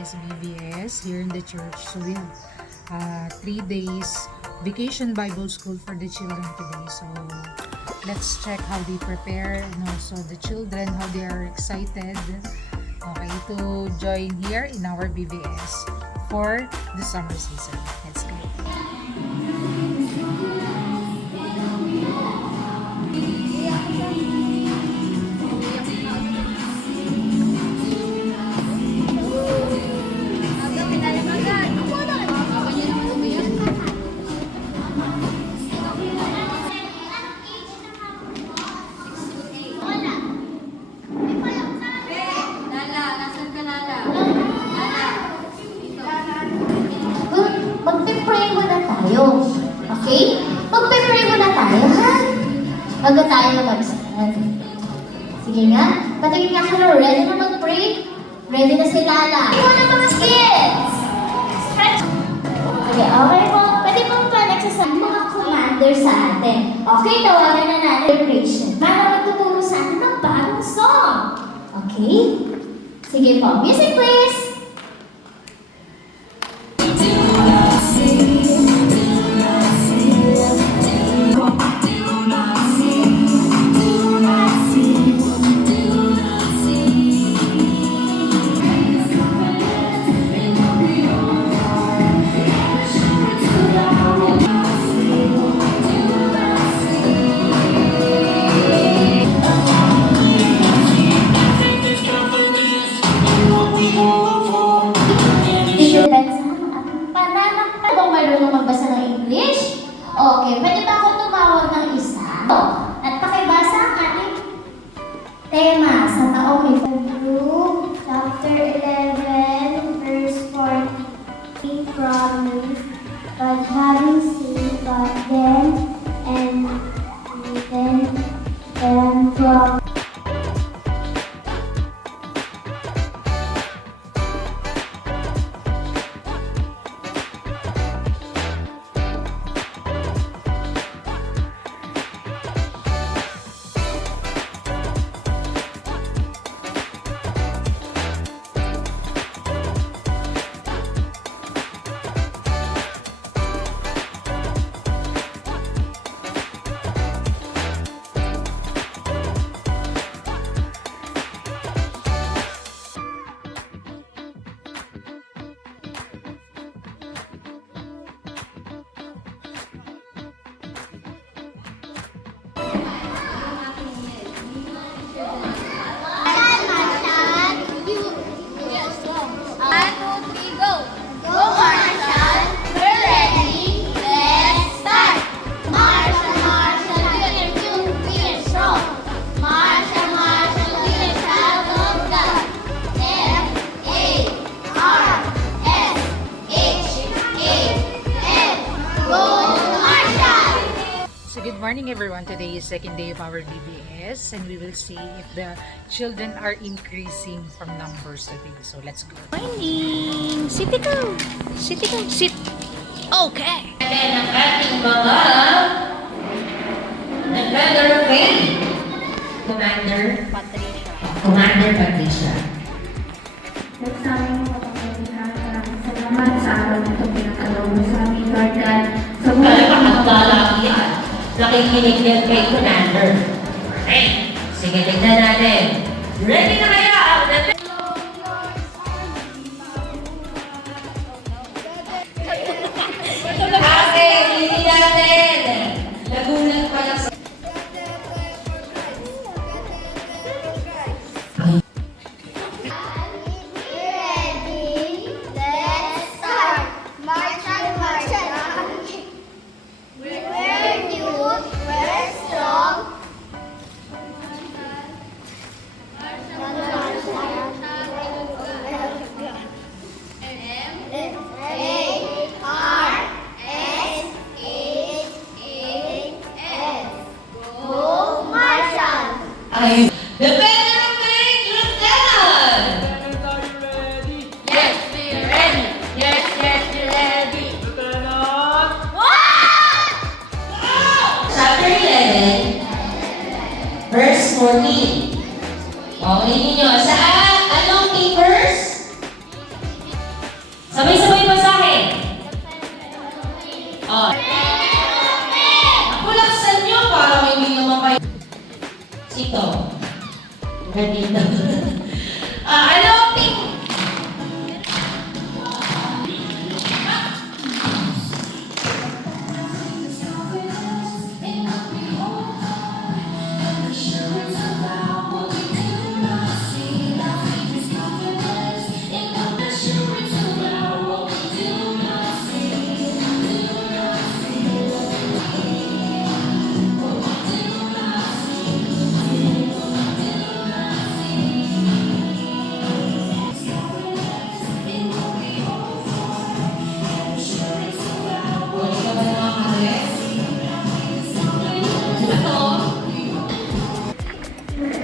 is VBS here in the church. So we have 3 days vacation Bible school for the children today. So let's check how they prepare and also the children, how they are excited, okay, to join here in our VBS for the summer season. Let's go. Magpe-pray muna tayo. Okay? Magpe-pray muna tayo, ha? Bago tayo mag-start. Sige nga. Patingin nga kayo. Ready na mag-pray? Ready na si Lala. Muna mga kids! Stretch! Okay, okay po. Pwede pong pa nagsasabi mga commander sa atin. Okay, tawagan na natin creation para magtuturo sa atin ng bagong song. Okay? Sige po. Music please! Okay, pwede ba ako tumawag ng isa? At pakibasa ang ating tema sa taong ito. Luke chapter 11, verse 40, promise, but having seen God then and from Good morning everyone. Today is second day of our VBS and we will see if the children are increasing from numbers today. So let's go. Morning! Sit ikaw! Sit ikaw! Sit! Okay! And ang ating mga nag-graduate Commander Patricia. Commander Patricia. Nagsabi mo kapatid-han, maraming salamat sa araw na ito pinagkalaw mo sa amin, Lord God. Sa buhay Ang lalaki yan. Nakikinig din kay Commander. Okay. Sige, tignan natin. Ready na kaya? Okay, hindi natin. Nagulat pala sa... Ay, the veteran rank lieutenant! Yes, we're ready! Yes, we're ready! Chapter 11, verse 14. Okay ninyo, saan? Anong verse? ito. Ganito. Ano, pink?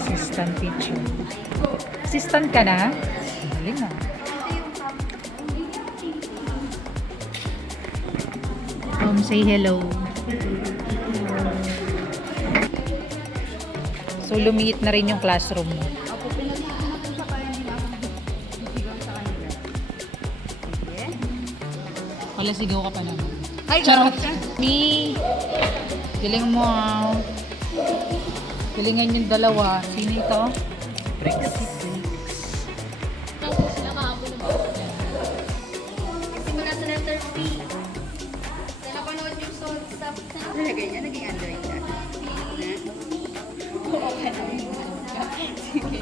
Assistant teacher. Assistant ka na? Galing ah. Say hello. So, lumiit na rin yung classroom mo. Wala, sigaw ka pa naman. Hi, charot! Me! Galing mo ah. Galingan yung dalawa. Sino ito? Bricks. Simula sa letter P. Sa napanood yung salt stuff na nalagay niya, naging Android na. Oo, ka na. Sige.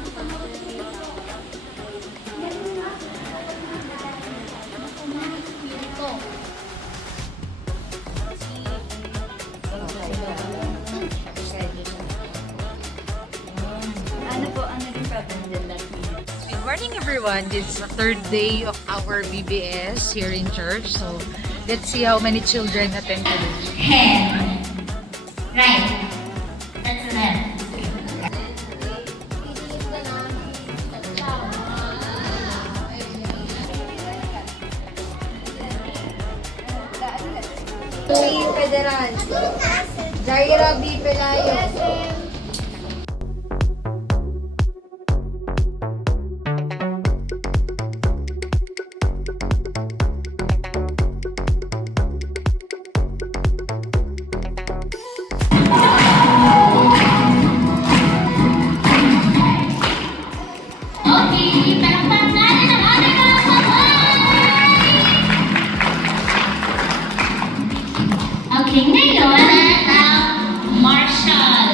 Ano po ang naging problem din natin? Good morning everyone. This is the third day of our BBS here in church. So, let's see how many children attend today. Hand. Right. That's left. Louis Federal. Jaira B. Pelayo. Okay, palakpak natin ang ating mga kamay! Okay, ngayon ang Marshall.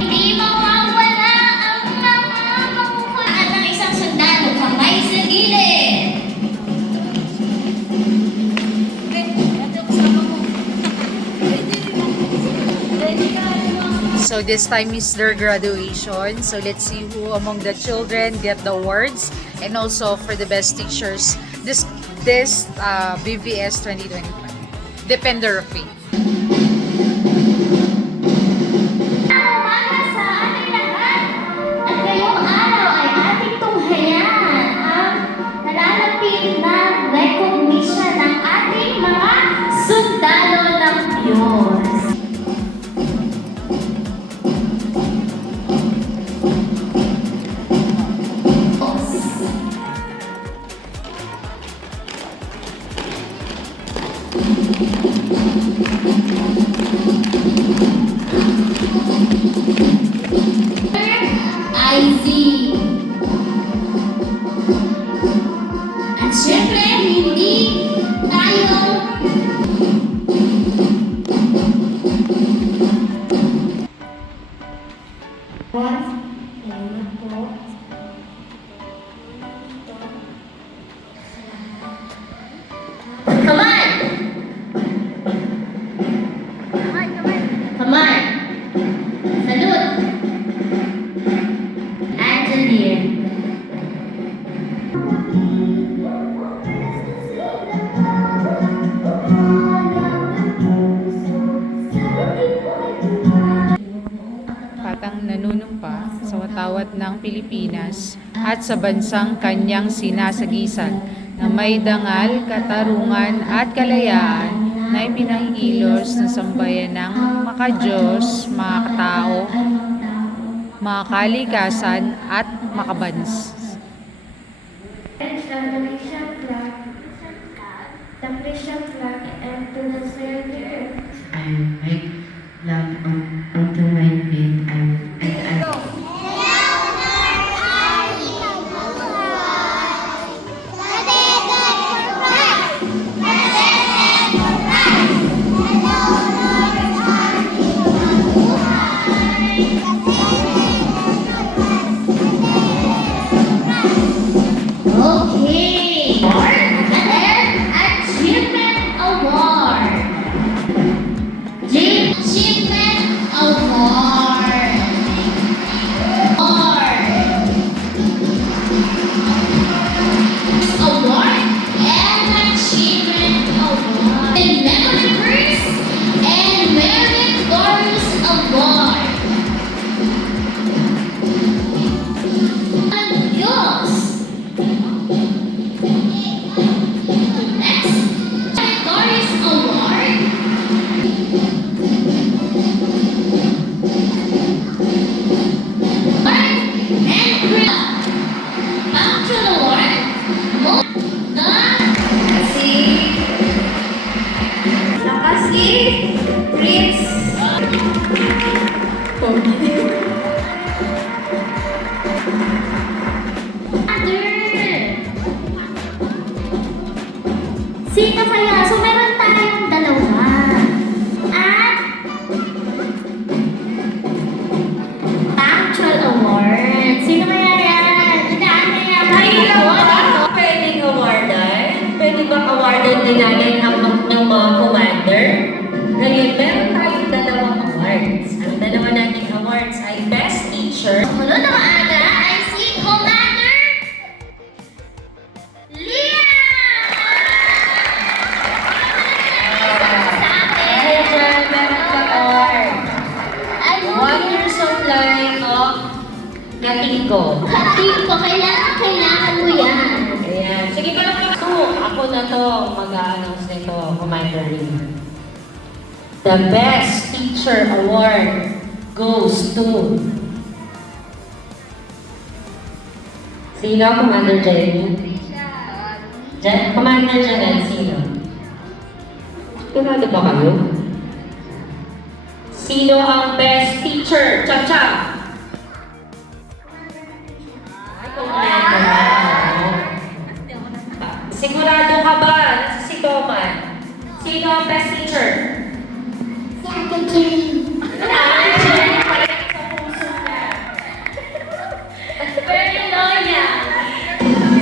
Hindi mawawala ang mga makukulaan ng isang sundalo kamay sa gilid. So, this time is their graduation. So, let's see who among the children get the awards. And also for the best teachers this BVS 2025. Depender of Faith. Umaga sa ating lahat. At ngayong araw ay ating tunghayan ang nalalapit na recognition ng ating mga sundalo ng Diyos. IZ. At syempre, hindi tayo Come on! Come on! Salute! Angelier. Patang nanunumpa sa watawat ng Pilipinas at sa bansang kanyang sinasagisan na may dangal, katarungan at kalayaan na ipinahigilos ng sambayan ng makadiyos, mga katao, mga kalikasan at makabans. The Christian flag and to the Savior. I make love unto Sino kaya? So, meron tayong dalawa. At Punctual Award. Sino kaya yan? Tinaan kaya ba? Pwedeng awardan? Pwede ba awardan din natin ang ng mga commander? Ngayon, meron tayong dalawang awards. Ang dalawa nating awards ay Best Teacher. Mulo na maaga ay si Commander Leah! Dahil dyan, meron kang award. Ano? 1 years of life of Gatiko. Hatiin ko, kailangan mo yan. Ayan. Sige ka lang. So, ako na to mag-a-announce nito, Commander Lee. The Best Teacher Award goes to... Sino? Commander Jenny? Commander Janelle, sino? Pinado ba kayo? Sino ang Best Teacher? Cha-cha! Ay, Commander. Sigurado ka ba? Si Toman. Sino ang Best Teacher? Si Ate Jenny. Very loyal.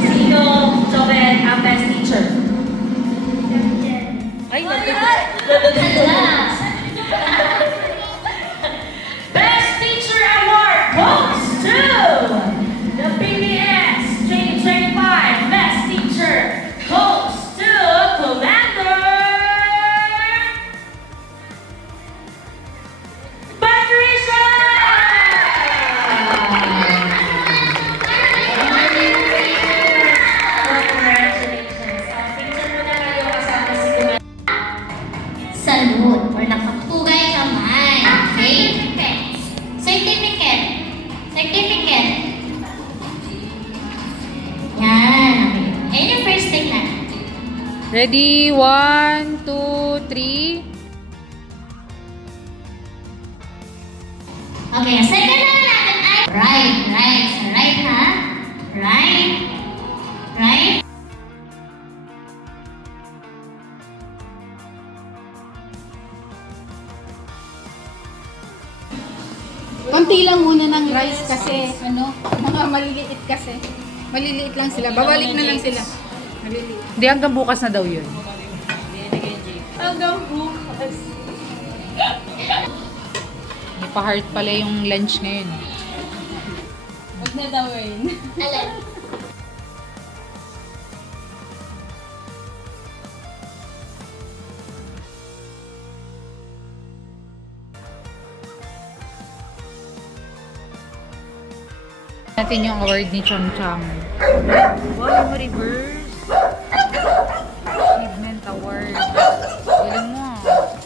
Sino, Joel, ang best teacher? Ay, Best Teacher Award goes to the PBS 2025 Best Teacher goes to Commander Patricia! Congratulations. Picture mo na kayo kasama si Commander. Salute or nakapugay kamay. Okay? Certificate. Certificate. Yan. Okay. Ayun yung first thing natin. Ready? 1, 2, 3. Okay, ang second na natin ay right. Sa right ha? Right. Right. Konti lang muna ng rice kasi, mga maliliit kasi. Maliliit lang sila. Babalik na lang sila. Maliliit. Hindi, hanggang bukas na daw yun. Hanggang bukas. May pa-heart pala yung lunch ngayon. Huwag na dawin. Alam. Natin yung award ni Chang Chang. Wow, reverse. Achievement Award. Galing mo. Galing.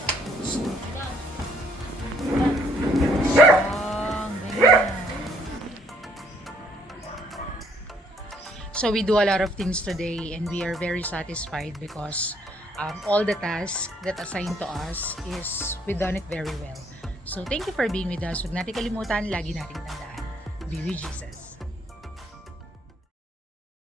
So we do a lot of things today and we are very satisfied because all the tasks that assigned to us is we done it very well. So thank you for being with us. Huwag natin kalimutan, lagi nating tandaan. Be with Jesus.